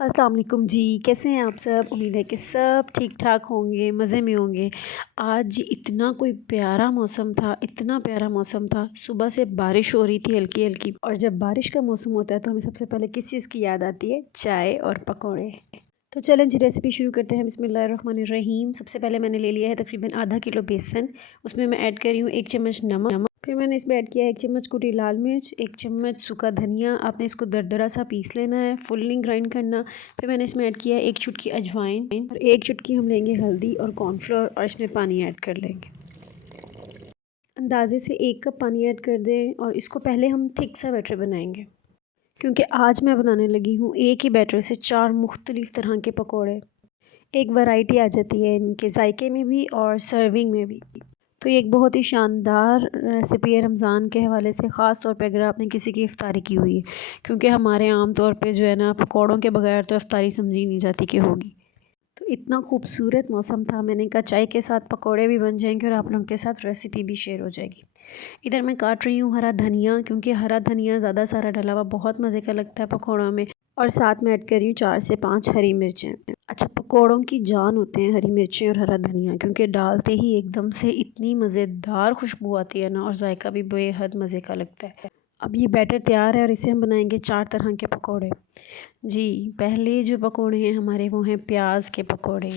अस्सलाम वालेकुम जी। कैसे हैं आप सब? उम्मीद है कि सब ठीक ठाक होंगे, मज़े में होंगे। आज इतना कोई प्यारा मौसम था, इतना प्यारा मौसम था। सुबह से बारिश हो रही थी हल्की हल्की, और जब बारिश का मौसम होता है तो हमें सबसे पहले किस चीज़ की याद आती है? चाय और पकौड़े। तो चलें जी, रेसिपी शुरू करते हैं। बिस्मिल्लाहिर्रहमानिर्रहीम। सबसे पहले मैंने ले लिया है तकरीबन आधा किलो बेसन। उसमें मैं ऐड कर रही हूँ 1 चम्मच नमक। फिर मैंने इसमें ऐड किया है 1 चम्मच कुटी लाल मिर्च, 1 चम्मच सूखा धनिया। आपने इसको दरदरा सा पीस लेना है, फुल नहीं ग्राइंड करना। फिर मैंने इसमें ऐड किया है 1 चुटकी अजवाइन, और 1 चुटकी हम लेंगे हल्दी और कॉर्नफ्लोर, और इसमें पानी ऐड कर लेंगे। अंदाजे से 1 कप पानी ऐड कर दें, और इसको पहले हम थिक सा बैटर बनाएंगे, क्योंकि आज मैं बनाने लगी हूँ एक ही बैटर से 4 मुख्तलिफ़ तरह के पकौड़े। एक वैरायटी आ जाती है इनके जायके में भी और सर्विंग में भी। तो ये एक बहुत ही शानदार रेसिपी है रमज़ान के हवाले से, ख़ास तौर पे अगर आपने किसी की इफ्तारी की हुई है, क्योंकि हमारे आम तौर पे जो है ना, पकौड़ों के बगैर तो इफ्तारी समझी नहीं जाती कि होगी। तो इतना खूबसूरत मौसम था, मैंने कहा चाय के साथ पकौड़े भी बन जाएंगे और आप लोगों के साथ रेसिपी भी शेयर हो जाएगी। इधर मैं काट रही हूँ हरा धनिया, क्योंकि हरा धनिया ज़्यादा सारा डला हुआ बहुत मज़े का लगता है पकौड़ों में। और साथ में ऐड कर रही हूँ 4 से 5 हरी मिर्चें। अच्छा, पकौड़ों की जान होते हैं हरी मिर्चें और हरा धनिया, क्योंकि डालते ही एकदम से इतनी मज़ेदार खुशबू आती है ना, और जायका भी बेहद मज़े का लगता है। अब ये बैटर तैयार है और इसे हम बनाएंगे 4 तरह के पकौड़े। जी, पहले जो पकौड़े हैं हमारे, वो हैं प्याज के पकौड़े।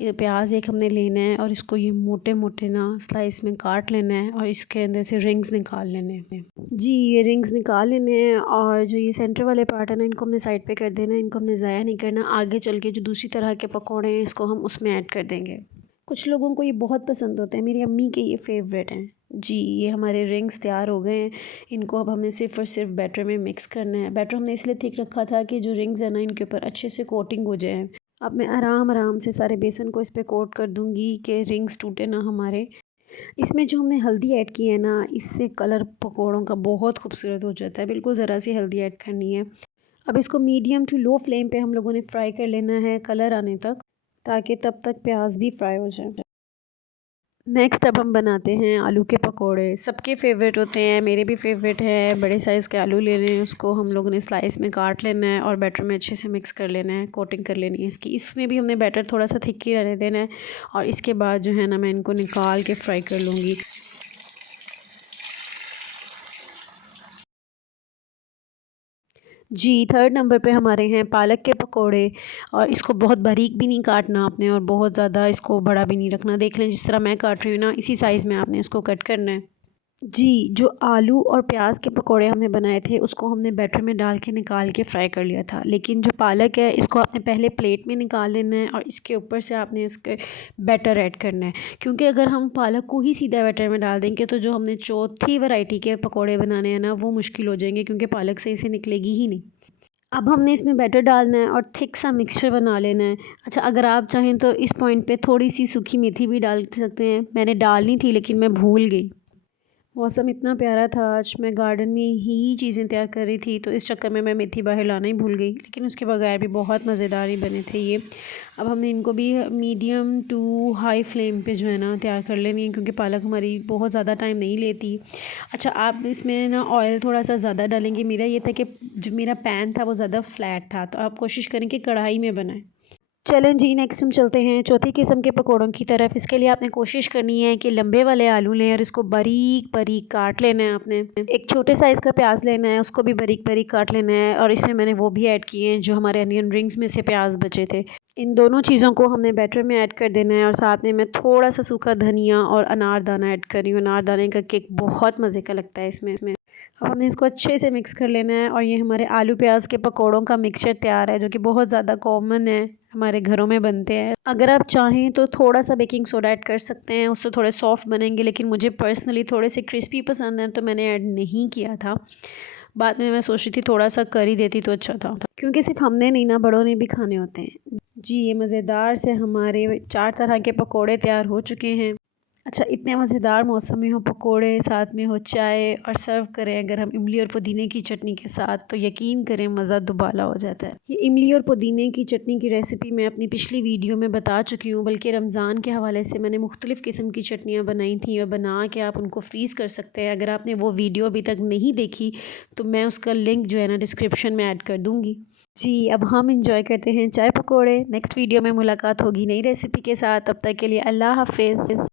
ये प्याज एक हमने लेना है और इसको ये मोटे मोटे ना स्लाइस में काट लेना है, और इसके अंदर से रिंग्स निकाल लेने हैं। जी, ये रिंग्स निकाल लेने हैं, और जो ये सेंटर वाले पार्ट है ना, इनको हमने साइड पे कर देना है। इनको हमने ज़ाया नहीं करना। आगे चल के जो दूसरी तरह के पकौड़े हैं, इसको हम उसमें ऐड कर देंगे। कुछ लोगों को ये बहुत पसंद होते हैं, मेरी अम्मी के ये फेवरेट हैं। जी, ये हमारे रिंग्स तैयार हो गए हैं। इनको अब हमने सिर्फ़ और सिर्फ बैटर में मिक्स करना है। बैटर हमने इसलिए थिक रखा था कि जो रिंग्स है ना, इनके ऊपर अच्छे से कोटिंग हो जाए। अब मैं आराम आराम से सारे बेसन को इस पे कोट कर दूंगी कि रिंग्स टूटे ना हमारे। इसमें जो हमने हल्दी ऐड की है ना, इससे कलर पकौड़ों का बहुत खूबसूरत हो जाता है। बिल्कुल ज़रा सी हल्दी ऐड करनी है। अब इसको मीडियम टू लो फ्लेम पे हम लोगों ने फ्राई कर लेना है कलर आने तक, ताकि तब तक प्याज भी फ्राई हो जाए। नेक्स्ट अब हम बनाते हैं आलू के पकोड़े। सबके फेवरेट होते हैं, मेरे भी फेवरेट हैं। बड़े साइज़ के आलू ले लें, उसको हम लोगों ने स्लाइस में काट लेना है और बैटर में अच्छे से मिक्स कर लेना है, कोटिंग कर लेनी है इसकी। इसमें भी हमने बैटर थोड़ा सा थिक ही रहने देना है, और इसके बाद जो है ना, मैं इनको निकाल के फ्राई कर लूँगी। जी, थर्ड नंबर पे हमारे हैं पालक के पकोड़े, और इसको बहुत बारीक भी नहीं काटना आपने, और बहुत ज़्यादा इसको बड़ा भी नहीं रखना। देख लें जिस तरह मैं काट रही हूँ ना, इसी साइज़ में आपने इसको कट करना है। जी, जो आलू और प्याज के पकोड़े हमने बनाए थे, उसको हमने बैटर में डाल के निकाल के फ्राई कर लिया था। लेकिन जो पालक है, इसको आपने पहले प्लेट में निकाल लेना है, और इसके ऊपर से आपने इसके बैटर ऐड करना है। क्योंकि अगर हम पालक को ही सीधा बैटर में डाल देंगे, तो जो हमने चौथी वैरायटी के पकोड़े बनाने हैं ना, वो मुश्किल हो जाएंगे, क्योंकि पालक सही से निकलेगी ही नहीं। अब हमने इसमें बैटर डालना है और थिक सा मिक्सचर बना लेना है। अच्छा, अगर आप चाहें तो इस पॉइंट पे थोड़ी सी सूखी मेथी भी डाल सकते हैं। मैंने डालनी थी, लेकिन मैं भूल गई। मौसम इतना प्यारा था, आज मैं गार्डन में ही चीज़ें तैयार कर रही थी, तो इस चक्कर में मैं मेथी बाहर लाना ही भूल गई। लेकिन उसके बगैर भी बहुत मज़ेदार ही बने थे ये। अब हमने इनको भी मीडियम टू हाई फ्लेम पे जो है ना तैयार कर लेनी है, क्योंकि पालक हमारी बहुत ज़्यादा टाइम नहीं लेती। अच्छा, आप इसमें ना ऑयल थोड़ा सा ज़्यादा डालेंगे। मेरा ये था कि जो मेरा पैन था वो ज़्यादा फ्लैट था, तो आप कोशिश करें कि कढ़ाई में बनाएं। चलें जी, नेक्स्ट हम चलते हैं चौथी किस्म के पकौड़ों की तरफ। इसके लिए आपने कोशिश करनी है कि लंबे वाले आलू लें और इसको बारीक बारीक काट लेना है आपने। एक छोटे साइज़ का प्याज लेना है, उसको भी बारीक बारीक काट लेना है, और इसमें मैंने वो भी ऐड किए हैं जो हमारे अनियन रिंग्स में से प्याज बचे थे। इन दोनों चीज़ों को हमने बैटर में ऐड कर देना है, और साथ में मैं थोड़ा सा सूखा धनिया और अनारदाना ऐड कर रही हूँ। अनारदाने का केक बहुत मज़े का लगता है इसमें। अब हमने इसको अच्छे से मिक्स कर लेना है, और ये हमारे आलू प्याज के पकौड़ों का मिक्सचर तैयार है, जो कि बहुत ज़्यादा कॉमन है, हमारे घरों में बनते हैं। अगर आप चाहें तो थोड़ा सा बेकिंग सोडा ऐड कर सकते हैं, उससे थोड़े सॉफ्ट बनेंगे। लेकिन मुझे पर्सनली थोड़े से क्रिस्पी पसंद हैं, तो मैंने ऐड नहीं किया था। बाद में मैं सोच रही थी थोड़ा सा कर ही देती तो अच्छा था, क्योंकि सिर्फ हमने नहीं ना, बड़ों ने भी खाने होते हैं। जी, ये मज़ेदार से हमारे 4 तरह के पकौड़े तैयार हो चुके हैं। अच्छा, इतने मज़ेदार मौसम में हो पकोड़े, साथ में हो चाय, और सर्व करें अगर हम इमली और पुदीने की चटनी के साथ, तो यकीन करें मज़ा दुबाला हो जाता है। ये इमली और पुदीने की चटनी की रेसिपी मैं अपनी पिछली वीडियो में बता चुकी हूँ, बल्कि रमज़ान के हवाले से मैंने मुख्तलिफ़ किस्म की चटनियाँ बनाई थी, और बना के आप उनको फ्रीज़ कर सकते हैं। अगर आपने वो वीडियो अभी तक नहीं देखी, तो मैं उसका लिंक जो है ना डिस्क्रिप्शन में ऐड कर दूँगी। जी, अब हम इंजॉय करते हैं चाय पकौड़े। नेक्स्ट वीडियो में मुलाकात होगी नई रेसिपी के साथ। तब तक के लिए अल्लाह हाफ़िज़।